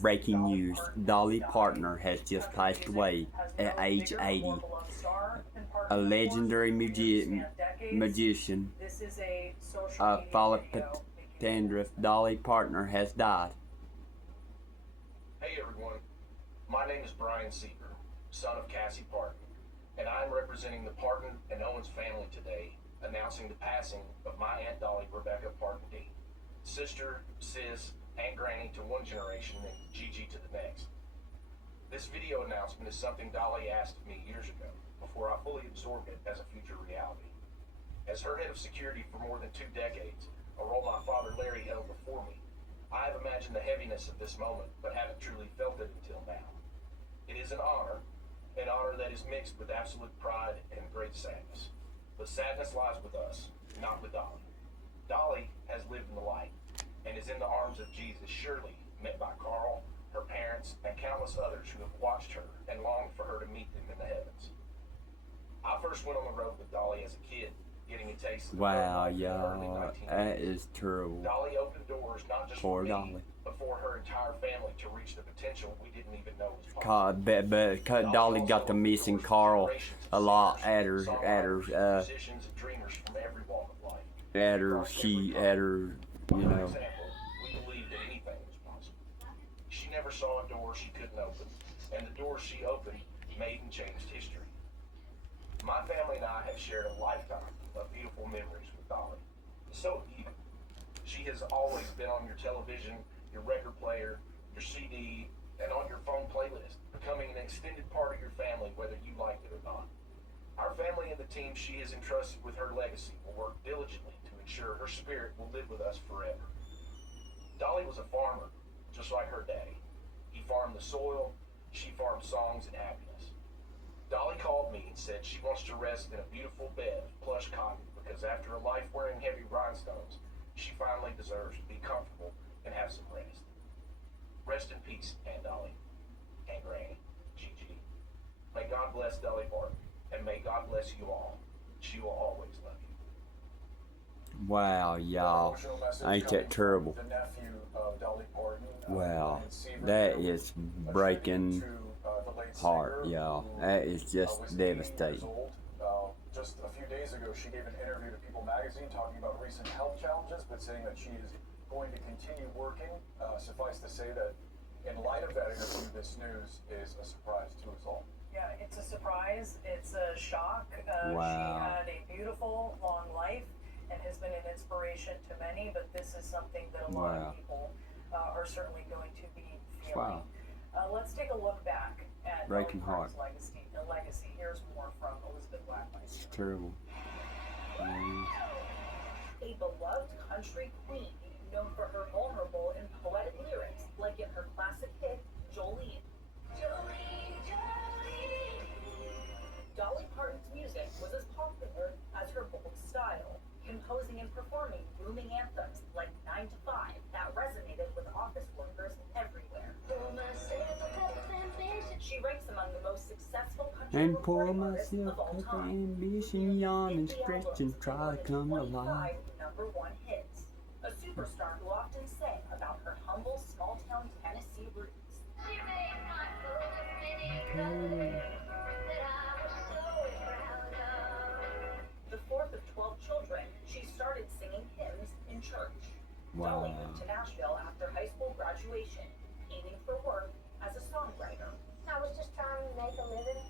Breaking news. Dolly Parton has just passed away at age 80. A legendary magician, Philip Dolly Parton has died. Hey everyone, my name is Brian Seeger, son of Cassie Parton, and I'm representing the Parton and Owens family today, announcing the passing of my Aunt Dolly Rebecca Parton Dean, sister, sis, and granny to one generation and Gigi to the next. This video announcement is something Dolly asked of me years ago, before I fully absorbed it as a future reality. As her head of security for more than 2 decades, a role my father Larry held before me, I have imagined the heaviness of this moment, but haven't truly felt it until now. It is an honor that is mixed with absolute pride and great sadness. But sadness lies with us, not with Dolly. Dolly has lived in the light, and is in the arms of Jesus, surely met by Carl, her parents, and countless others who have watched her and longed for her to meet them in the heavens. I first went on the road with Dolly as a kid, getting a taste of the Wow, early y'all, 1980s. that is terrible. Dolly opened doors not just Poor for me, Dolly. but for her entire family to reach the potential we didn't even know was possible. But Dolly got to missing Carl a lot at her, musicians and dreamers from every walk of life. you know. For example, we believed that anything was possible. She never saw a door she couldn't open, and the doors she opened made and changed history. My family and I have shared a lifetime of beautiful memories with Dolly. So have you. She has always been on your television, your record player, your CD, and on your phone playlist, becoming an extended part of your family whether you liked it or not. Our family and the team she has entrusted with her legacy will work diligently to ensure her spirit will live with us forever. Dolly was a farmer, just like her daddy. He farmed the soil, she farmed songs and happiness. Dolly called me and said she wants to rest in a beautiful bed of plush cotton because after a life wearing heavy rhinestones, she finally deserves to be comfortable and have some rest. Rest in peace, Aunt Dolly, and Granny, Gigi. May God bless Dolly Parton, and may God bless you all. She will always love you. Wow, y'all, ain't that terrible? The nephew of Dolly Parton. Wow, that is breaking heart, y'all. That is just devastating. Just a few days ago, she gave an interview to People magazine talking about recent health challenges, but saying that she is going to continue working. Suffice to say that in light of that interview, this news is a surprise to us all. Yeah, it's a surprise. It's a shock. Wow. She had a beautiful, long life and has been an inspiration to many, but this is something that a lot of people are certainly going to be feeling. Wow. Let's take a look back at Breaking Dolly heart. Parton's legacy. Here's more from Elizabeth Blackmeister. It's terrible. A beloved country queen known for her vulnerable and poetic lyrics, like in her classic hit, Jolene. Jolene, Jolene. Dolly Parton's music was as popular as her bold style, composing and performing booming anthems like 9 to 5 that resonated with office workers everywhere. She ranks among the most successful country And pour recording artists myself of all up time. ambition, yawn and stretch and try to come alive. 25 #1 hits. A superstar who often sang about her humble small-town Tennessee roots. The fourth of 12 children, she started singing hymns in church. Wow. Dolly moved to Nashville after high school graduation, aiming for work as a songwriter. I was just trying to make a living,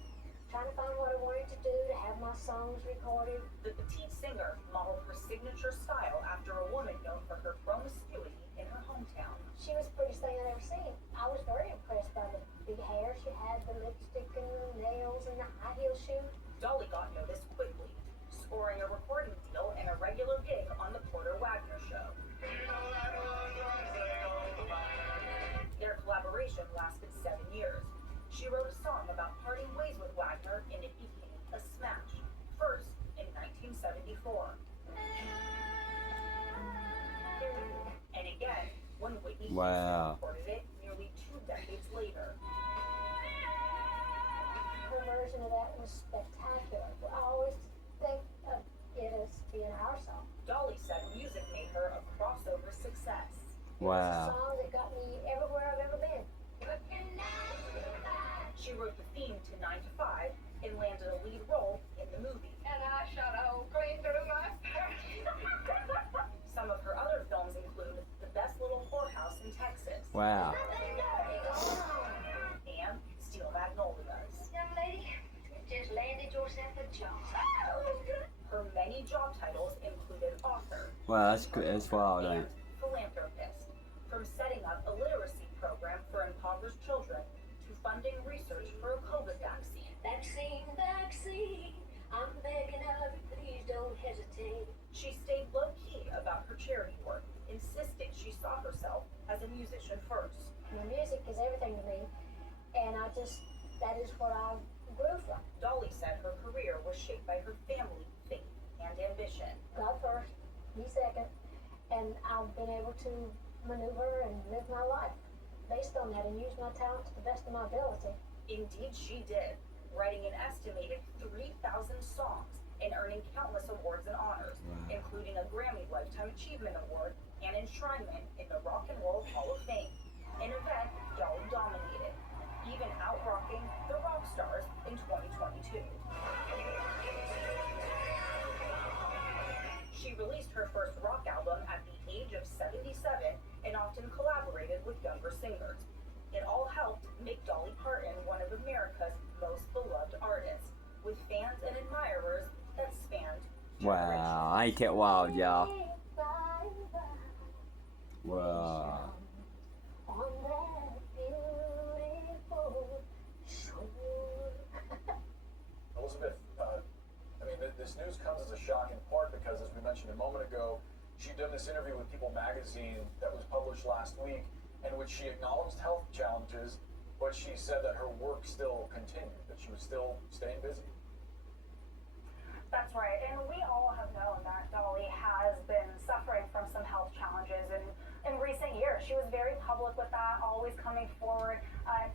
trying to find what I wanted to do, to have my songs recorded. The petite singer modeled her signature style after a woman known for her promiscuity in her hometown. She was the prettiest thing I'd ever seen. I was very impressed by the big hair she had, the lipstick and the nails and the high heel shoes. Dolly got noticed quickly, scoring a recording deal and a regular gig on the Porter Wagner Show. Their collaboration lasted 7 years. She wrote a song about parting ways with Wagner, and it became a smash. First, in 1974. And again, when Whitney Houston Wow. recorded it nearly 2 decades later. Her version of that was spectacular. I always think of it as being our song. Dolly said music made her a crossover success. It was a Wow. song that got me Wow. And Steel Magnolias. Young lady, you just landed yourself a job. Her many job titles included author, Wow, that's good. That's wild, ain't and it? philanthropist. From setting up a literacy program for impoverished children to funding research for a COVID vaccine. Vaccine, I'm begging of you, please don't hesitate. She stayed low-key about her charity work, insisting she saw herself as a musician first. The music is everything to me, and that is what I grew from. Dolly said her career was shaped by her family, faith, and ambition. God first, me second, and I've been able to maneuver and live my life based on that and use my talent to the best of my ability. Indeed, she did, writing an estimated 3,000 songs and earning countless awards and honors, including a Grammy Lifetime Achievement Award and enshrinement in the Rock and Roll Hall of Fame, an event Dolly dominated, even out-rocking the rock stars in 2022. She released her first rock album at the age of 77 and often collaborated with younger singers. It all helped make Dolly Parton one of America's most beloved artists, with fans and admirers that spanned generations. Wow, ain't that wild, y'all? Wow. On that beautiful shore. Elizabeth, this news comes as a shock in part because, as we mentioned a moment ago, she'd done this interview with People magazine that was published last week, in which she acknowledged health challenges, but she said that her work still continued, that she was still staying busy. That's right, and we all have known that Dolly has been suffering from some health challenges in recent years. She was very public with that, always coming forward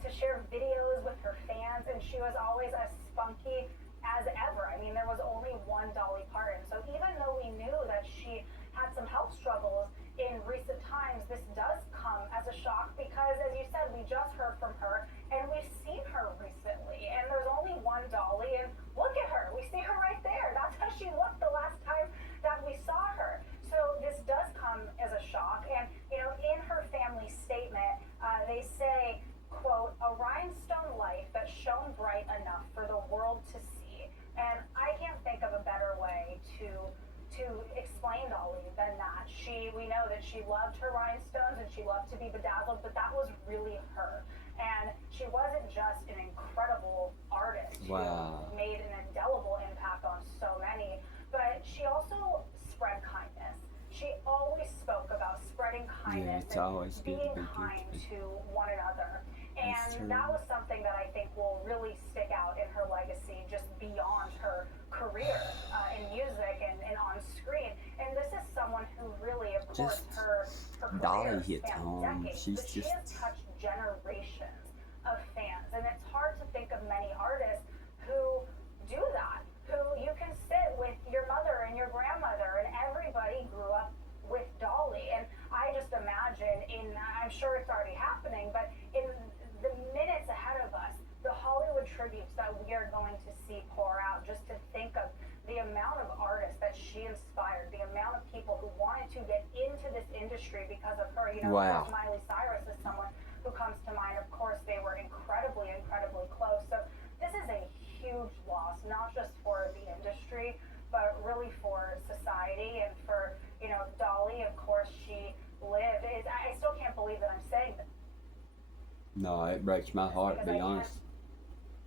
to share videos with her fans, and she was always as spunky as ever. I mean, there was only one Dolly Parton, so even though we knew that she had some health struggles in recent times, this does come as a shock because, as you said, we just heard from her, and we've seen her recently, and there's only one Dolly, and look at her, we see her right there. That's how she looked the last time that we saw her. So this does come as a shock, and in her family statement, they say, quote, "A rhinestone life that shone bright enough for the world to see." And I can't think of a better way to explain Dolly than that. We know that she loved her rhinestones and she loved to be bedazzled, but that was really her. And she wasn't just an incredible artist Wow. who made an indelible impact on so many, but she also spread kindness. She always spoke about spreading kindness it's always and good to being be good. kind to one another. That's true. And that was something that I think will really stick out in her legacy, just beyond her career in music and on screen. And this is someone who really, of course, Just her Dolly career hits spans home. decades, She's but she has just- touched generations of fans. And it's hard to think of many artists who do that, who you can sit with your mother and your grandmother, and everybody grew up with Dolly. And I just imagine I'm sure it's already happening, but in the minutes ahead of us, the Hollywood tributes that we are going to see pour out, just to think of the amount of artists that she inspired, the amount of people who wanted to get into this industry because of her. Wow. Of course, Miley Cyrus is someone who comes to mind. Of course, they were incredibly, incredibly close. So this is a huge loss, not just for the industry, but really for society and for, Dolly. Of course, she lived. I still can't believe that I'm saying this. No, it breaks my heart, to Because be I honest.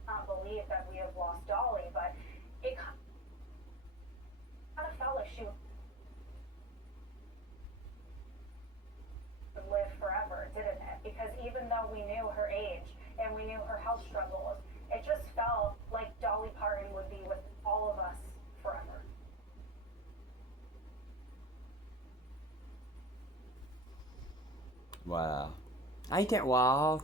cannot believe that we have lost Dolly, but it kind of felt like she would live forever, didn't it? Because even though we knew her age and we knew her health struggles, it just felt like Dolly Parton would be with all of us forever. Wow. Ain't that wild?